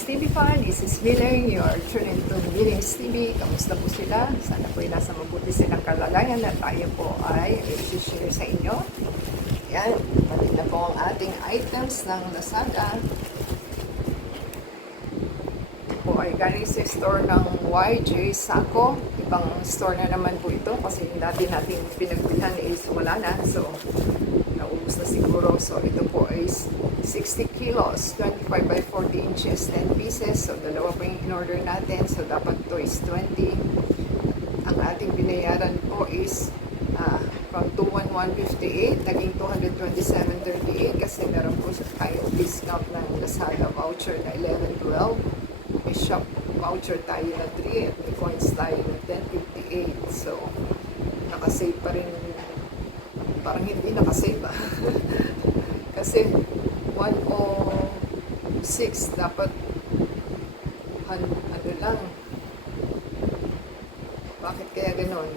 Millings TV fan. This is Milling. You are tuning to Millings TV. Kamusta po sila? Sana po ay nasa mabuti silang kalagayan at tayo po ay i-share sa inyo. Yan, balik na po ang ating items ng Lazada. Ito po ay galing sa store ng YJ Sako. Ibang store na naman po ito kasi dati natin pinagbilhan is wala na. So, naubos na siguro. So, ito po ay 60 kilos, 25 by 40 inches, 10 pieces. So, dalawa po yung in-order natin. So, dapat to is 20. Ang ating binayaran po is from 211.58, naging 227.38 kasi meron po tayong discount ng Lazada voucher na 11.12. May shop voucher tayo na 3 at may coins tayo na 10.58. So, nakasave pa rin. Parang hindi nakasave kasi 106 dapat ano lang, bakit kaya ganon?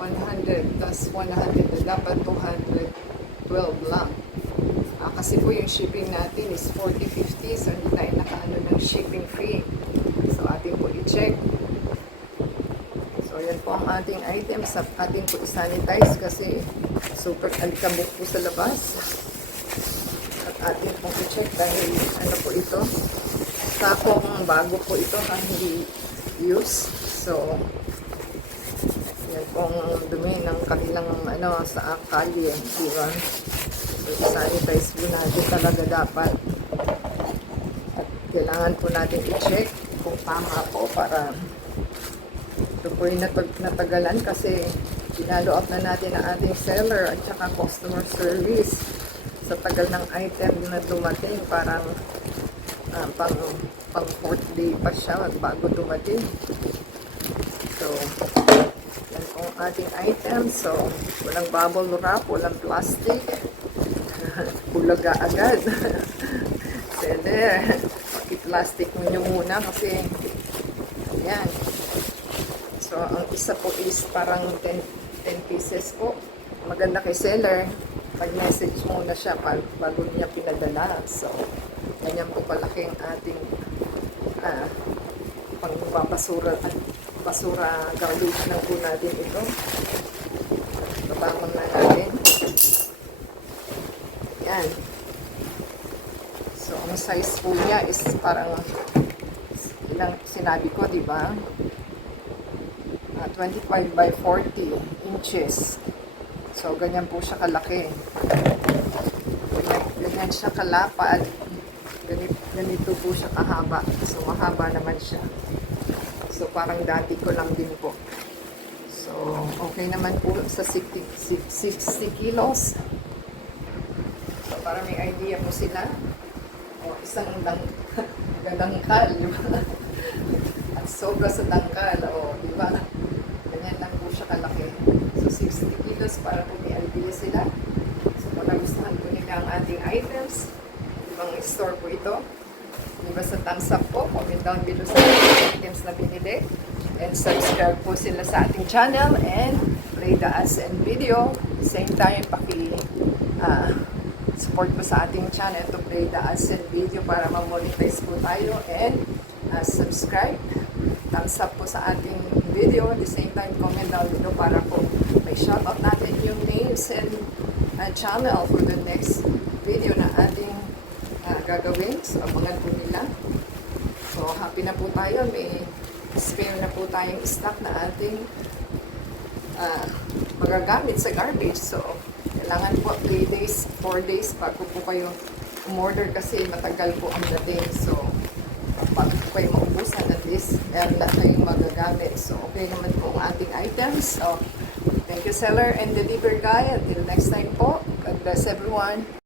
100 plus 100 dapat 212 lang. Kasi po yung shipping natin is 40.50, so hindi tayo nakaano ng shipping fee. So atin po i-check. So yan po ang ating items. Atin po i-sanitize kasi super alikabok po sa labas. At atin pong i-check dahil ano po ito, sakong bago po ito, hindi use. So yan pong dumi ng kanilang ano sa kalye, diba? So i-sanitize po natin talaga dapat. At kailangan po natin i-check kung tama po para ito po yung natagalan kasi pinalo up na natin ang ating seller at saka customer service sa tagal ng item na dumating. Parang pang 4th day pa siya bago dumating. So, yan po ang ating item. So, walang bubble wrap, walang plastic. Bulaga agad. Seller, paki-plastic mo nyo muna kasi yan. So, ang isa po is parang 10 pieces po. Maganda kay seller. Pag-message muna siya bago niya pinadala. So, ganyan po palaki ang ating pangbabasura at basura garbage lang po natin ito. Babamang na natin. Yan. So, ang size po niya is parang ilang sinabi ko, di ba? 25 by 40 inches. So, ganyan po siya kalaki. Ganyan siya kalapad. Ganito po siya kahaba. So, mahaba naman siya. So, parang dati ko lang din po. So, okay naman po sa 60 kilos. So, para may idea po sila. O, isang dangkal. At sobra sa dangkal. O, di ba? Ganyan lang po siya kalaki. So, 60 kilos para po may idea sila. So, kung nagustuhan po nila ang ating items, ibang store po ito. Diba sa thumbs up po, comment down below sa items na binili. And subscribe po sila sa ating channel and play the ads and video. Same time, support po sa ating channel to play the ads and video para ma-monetize po tayo. And subscribe, thumbs up po sa ating video. At the same time, comment down below para po may shoutout natin yung names and channel for the next video na ating gagawin. So, abangan po nila. So, happy na po tayo. May spare na po tayong stock na ating magagamit sa garbage. So, kailangan po 3 days, 4 days bago po kayo umorder kasi matagal po ang dating. So, bago po kayo maubusan at least, meron na kayong magagamit. So, okay naman po ang ating items. So, thank you seller and deliver guy. Until next time po. God bless everyone.